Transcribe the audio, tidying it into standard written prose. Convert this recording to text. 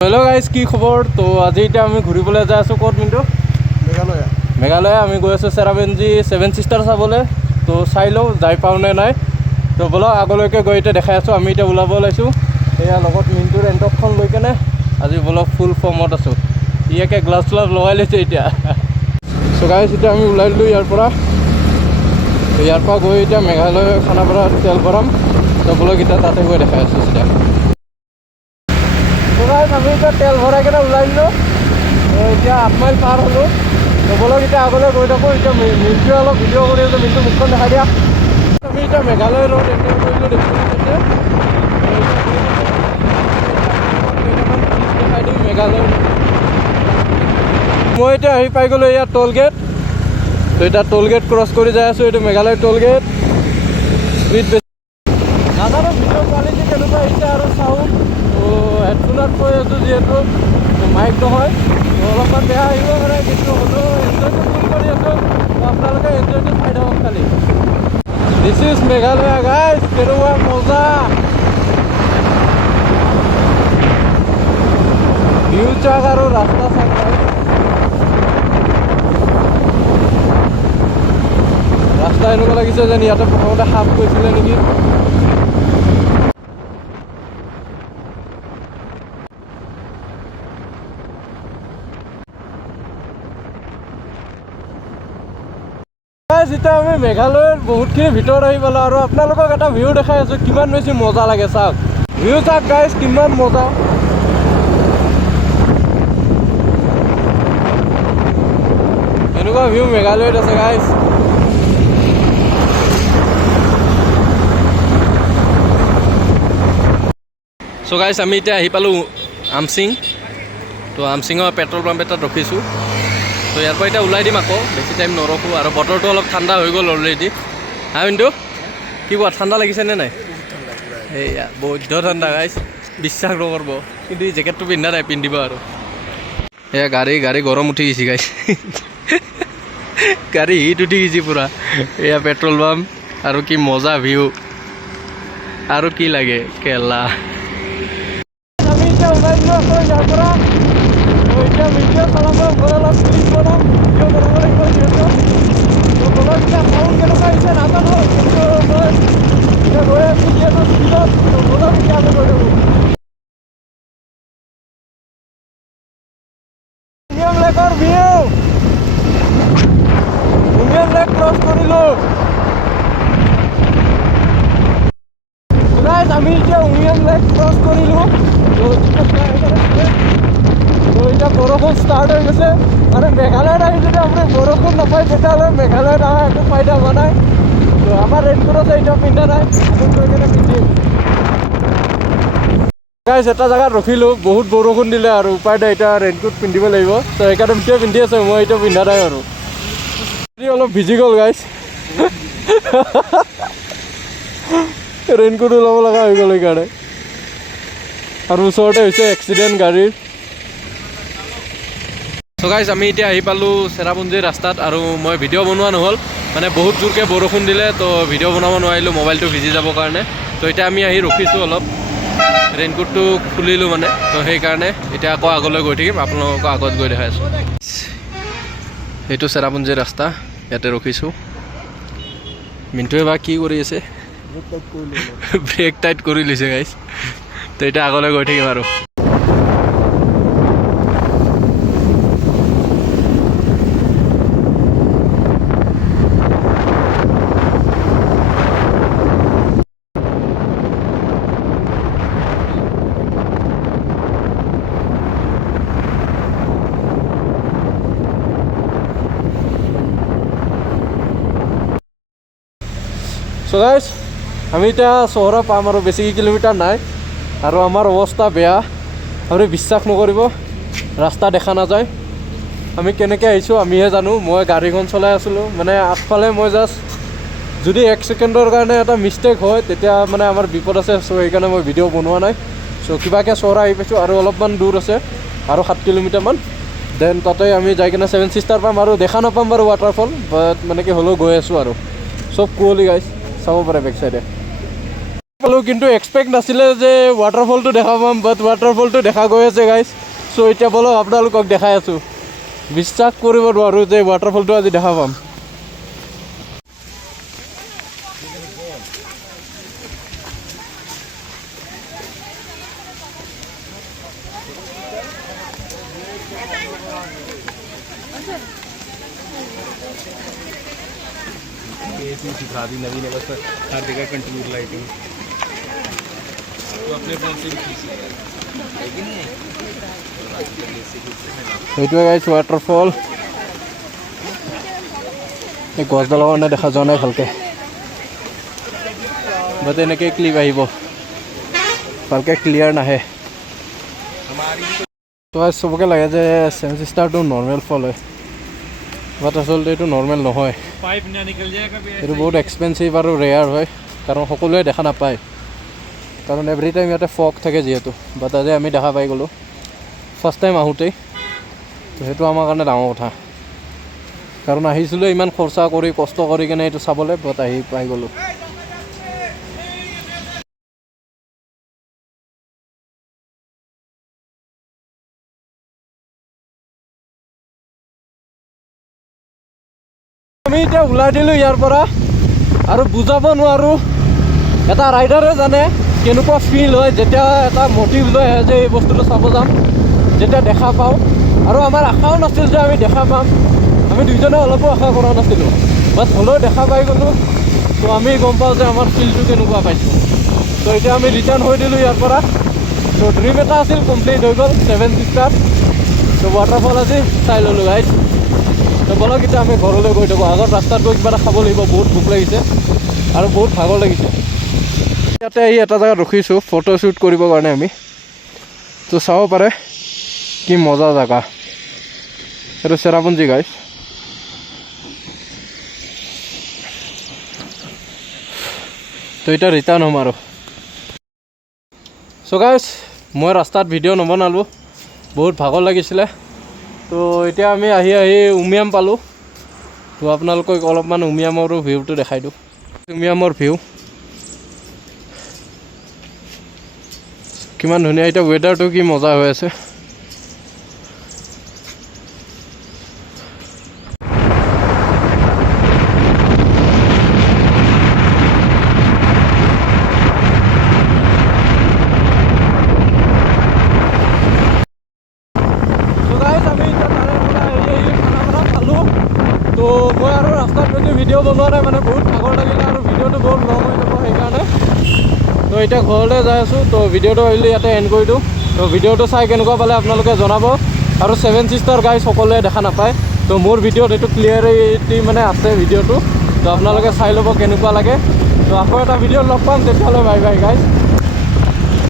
Hello guys की खबर तो आज इतना आम घूरबले जा आसो कत मिनटो मेघालय आम गई आसो चेरापुंजी सेवेन सिस्टार चाबले तो चाई लो जाई पाओ ने नाई तो बोलो आगলৈকে गई इतना देखा आसो आमी इतना ओलाब ओलाइसो एया लगत मिनटोर एंटकखन লৈ केने आज बोलो फुल फर्मत आसो इयाके ग्लास ग्लास लगाई लैसे इतना सो गाइस इतना आमी ओलाई दिलो यार পৰা तो यार পৰা गई इतना मेघालय खानापारा तेल भराम तो बोलो इतना ताते गई देखा आसो इतना আমি এতিয়া তেল ভৰাই কেনে ওলাই দিলোঁ এতিয়া 8 মাইল পাৰ হ'লোঁ তো বলক এতিয়া আগলৈ গৈ থাকোঁ এতিয়া মিনটোৱে অলপ ভিডিঅ' কৰি আছোঁ মিনটো মুখখন দেখাই দিয়া আমি এতিয়া মেঘালয় ৰোড এণ্টাৰ কৰিলোঁ দেখাই দিম মেঘালয় মই এতিয়া আহি পাই গ'লোঁ ইয়াত টোল গেট তো এতিয়া টোল গেট ক্ৰছ কৰি যাই আছোঁ এইটো মেঘালয় টোল গেট স্পীড বেছি নাজানো ভিডিঅ' কোৱালিটি কেনেকুৱা আহিছে আৰু চাওঁ হেডফোনত কৈ আছোঁ যিহেতু মাইক নহয় অলপমান বেয়া আহিব পাৰে কিন্তু হ'লেও এনজয়টো ফুল কৰি আছোঁ আপোনালোকে এনজয়টো চাই থাকক খালি দিছ ইজ মেঘালয় গাইজ কেনেকুৱা মজা ভিউ চাওক আৰু ৰাস্তা চাওক ৰাস্তা এনেকুৱা লাগিছে যেন ইয়াতে প্ৰথমতে সাপ গৈছিলে নেকি যেতিয়া আমি মেঘালয়ৰ বহুতখিনি ভিতৰত আহি পালোঁ আৰু আপোনালোকক এটা ভিউ দেখাই আছোঁ কিমান বেছি মজা লাগে চাওক ভিউ চাওক গাইজ কিমান মজা এনেকুৱা ভিউ মেঘালয়ত আছে গাইজ চ' গাইজ আমি এতিয়া আহি পালোঁ আমচিং তো আমচিঙৰ পেট্ৰল পাম্প এটাত ৰখিছোঁ তো ইয়াৰ পৰা এতিয়া ওলাই দিম আকৌ বেছি টাইম নৰখোঁ আৰু বতৰটো অলপ ঠাণ্ডা হৈ গ'ল অলৰেডি হা কিন্তু কি কোৱা ঠাণ্ডা লাগিছেনে নাই এয়া বৈধ ঠাণ্ডা গাইজ বিশ্বাস নকৰিব কিন্তু এই জেকেটটো পিন্ধা নাই পিন্ধিব আৰু এয়া গাড়ী গৰম উঠি গৈছে গাইজ গাড়ী হিট উঠি গৈছে পূৰা এয়া পেট্ৰল পাম্প আৰু কি মজা ভিউ আৰু কি লাগে কেলা আমি এতিয়া ওলাই দিলোঁ আকৌ ইয়াৰ পৰা এতিয়া ভিডিঅ' চলাব গ'লে অলপ ক্লিপ বনাম ভিডিঅ' বনাব লাগিব যিহেতু তো গ'লে এতিয়া চাউণ্ড কেনেকুৱা আহিছে নাজানো কিন্তু মই এতিয়া গৈ আছোঁ যিহেতু স্পীডত তো গ'লে এতিয়া আমি গৈ থাকোঁ উমিয়াম লেকৰ ভিউ উমিয়াম লেক ক্ৰছ কৰিলোঁ আমি এতিয়া উমিয়াম লেক ক্ৰছ কৰিলোঁ তো এতিয়া বৰষুণ ষ্টাৰ্ট হৈ গৈছে আৰু মেঘালয়ত আহি যদি আপুনি বৰষুণ নাপায় তেতিয়াহ'লে মেঘালয়ত অহা একো ফাইদা হোৱা নাই তো আমাৰ ৰেইনকোট আছে এতিয়া পিন্ধা নাই আমি গৈ কিনে পিন্ধিম গাইজ এটা জেগাত ৰখিলোঁ বহুত বৰষুণ দিলে আৰু উপায় নাই এতিয়া ৰেইনকোট পিন্ধিব লাগিব তো সেইকাৰণে এতিয়া পিন্ধি আছোঁ মই এতিয়া পিন্ধা নাই আৰু অলপ ভিজি গ'ল গাইজ ৰেইনকোট ওলাব লগা হৈ গ'ল সেইকাৰণে আৰু ওচৰতে হৈছে এক্সিডেণ্ট গাড়ীৰ চ' গাইজ আমি এতিয়া আহি পালোঁ চেৰাপুঞ্জীৰ ৰাস্তাত আৰু মই ভিডিঅ' বনোৱা নহ'ল মানে বহুত জোৰকৈ বৰষুণ দিলে তো ভিডিঅ' বনাব নোৱাৰিলোঁ মোবাইলটো ভিজি যাবৰ কাৰণে তো এতিয়া আমি আহি ৰখিছোঁ অলপ ৰেইনকোটটো খুলিলোঁ মানে তো সেইকাৰণে এতিয়া আকৌ আগলৈ গৈ থাকিম আপোনালোকক আগত গৈ দেখাই আছোঁ এইটো চেৰাপুঞ্জীৰ ৰাস্তা ইয়াতে ৰখিছোঁ মিণ্টুৱে বা কি কৰি আছে ব্ৰেক টাইট কৰি লৈছে গাইজ তো এতিয়া আগলৈ গৈ থাকিম আৰু চ' গাইজ আমি এতিয়া চহৰ পাম আৰু বেছি কিলোমিটাৰ নাই আৰু আমাৰ অৱস্থা বেয়া আপুনি বিশ্বাস নকৰিব ৰাস্তা দেখা নাযায় আমি কেনেকৈ আহিছোঁ আমিহে জানো মই গাড়ীখন চলাই আছিলোঁ মানে আগফালে মই জাষ্ট যদি 1 ছেকেণ্ডৰ কাৰণে এটা মিষ্টেক হয় তেতিয়া মানে আমাৰ বিপদ আছে চ' সেইকাৰণে মই ভিডিঅ' বনোৱা নাই চ' কিবাকৈ চহৰ আহি পাইছোঁ আৰু অলপমান দূৰ আছে আৰু 7 কিলোমিটাৰমান দেন তাতে আমি যাই কিনে 7 ছিষ্টাৰ পাম আৰু দেখা নাপাম বাৰু ৱাটাৰফল বাট মানে কি হ'লেও গৈ আছোঁ আৰু চব কুঁৱলী গাইজ চাব পাৰে বেক চাইডে কিন্তু এক্সপেক্ট নাছিলে যে ৱাটাৰফলটো দেখা পাম, বাট ৱাটাৰফলটো দেখা গৈ আছে গাইজ। চ' এতিয়া বলক আপোনালোকক দেখাই আছোঁ। বিশ্বাস কৰিব নোৱাৰোঁ যে ৱাটাৰফলটো আজি দেখা পাম। सिखा दी नवीन है, बस हर जगह कंटिन्यू लाइटिंग तो अपने फोन से भी खींच सकते हैं। সেইটোৱে গাইছ ৱাটাৰফল। এই গছডালৰ কাৰণে দেখা যোৱা নাই ভালকৈ, বাট এনেকৈ ক্লিপ আহিব, ভালকৈ ক্লিয়াৰ নাহে। তো চবকে লাগে যে ছেভেন ছিষ্টাৰটো নৰ্মেল ফল হয়, বাট আচলতে এইটো নৰ্মেল নহয়। এইটো বহুত এক্সপেঞ্চিভ আৰু ৰেয়াৰ হয়, কাৰণ সকলোৱে দেখা নাপায়, কাৰণ এভৰি টাইম ইয়াতে ফগ থাকে যিহেতু। বাট আজি আমি দেখা পাই গ'লোঁ ফাৰ্ষ্ট টাইম আহোঁতেই, তো সেইটো আমাৰ কাৰণে ডাঙৰ কথা, কাৰণ আহিছিলোঁ ইমান খৰচা কৰি কষ্ট কৰি কিনে এইটো চাবলৈ, বাট আহি পাই গ'লোঁ। আমি এতিয়া ওলাই দিলোঁ ইয়াৰ পৰা, আৰু বুজাব নোৱাৰোঁ, এটা ৰাইডাৰে জানে কেনেকুৱা ফিল হয় যেতিয়া এটা মটিভ লৈ আহে যে এই বস্তুটো চাব যাম, যেতিয়া দেখা পাওঁ। আৰু আমাৰ আশাও নাছিল যে আমি দেখা পাম, আমি দুইজনে অলপো আশা কৰা নাছিলোঁ, বাট হ'লেও দেখা পাই গ'লোঁ। তো আমি গম পাওঁ যে আমাৰ ফিলটো কেনেকুৱা পাইছোঁ। তো এতিয়া আমি ৰিটাৰ্ণ হৈ দিলোঁ ইয়াৰ পৰা। তো ড্ৰিম এটা আছিল, কমপ্লিট হৈ গ'ল, ছেভেন ছিষ্টাৰ। তো ৱাটাৰফল আজি চাই ল'লোঁ গাইজ। তো বলক এতিয়া আমি ঘৰলৈ গৈ থাকোঁ। আগত ৰাস্তাত গৈ কিবা এটা খাব লাগিব, বহুত ভোক লাগিছে আৰু বহুত ভাগৰ লাগিছে। ইয়াতে আহি এটা জেগাত ৰখিছোঁ ফটোশ্বুট কৰিবৰ কাৰণে আমি। তো চাব পাৰে কি মজা জেগা, এইটো চেৰাপুঞ্জী গাইজ। তো এতিয়া ৰিটাৰ্ণ হ'ম আৰু। চ' গাইজ মই ৰাস্তাত ভিডিঅ' নবনালোঁ, বহুত ভাগৰ লাগিছিলে। তো এতিয়া আমি আহি উমিয়াম পালোঁ। তো আপোনালোকক অলপমান উমিয়ামৰো ভিউটো দেখাই দিওঁ। উমিয়ামৰ ভিউ কিমান ধুনীয়া, এতিয়া ৱেডাৰটো কি মজা হৈ আছে। তো মই আৰু ৰাস্তাত বেছি ভিডিঅ' বনোৱা নাই, মানে বহুত ভাগৰ লাগিলে আৰু ভিডিঅ'টো বহুত লং হৈ যাব সেইকাৰণে। তো এতিয়া ঘৰলৈ যাই আছোঁ। তো ভিডিঅ'টো আহিলে ইয়াতে এণ্ড কৰি দিওঁ। তো ভিডিঅ'টো চাই কেনেকুৱা পালে আপোনালোকে জনাব। আৰু ছেভেন ছিষ্টাৰ গাইজ সকলোৱে দেখা নাপায়, তো মোৰ ভিডিঅ'ত এইটো ক্লিয়াৰিটি মানে আছে ভিডিঅ'টো। তো আপোনালোকে চাই ল'ব কেনেকুৱা লাগে। তো আকৌ এটা ভিডিঅ'ত লগ পাম, তেতিয়াহ'লে বাই বাই গাইজ।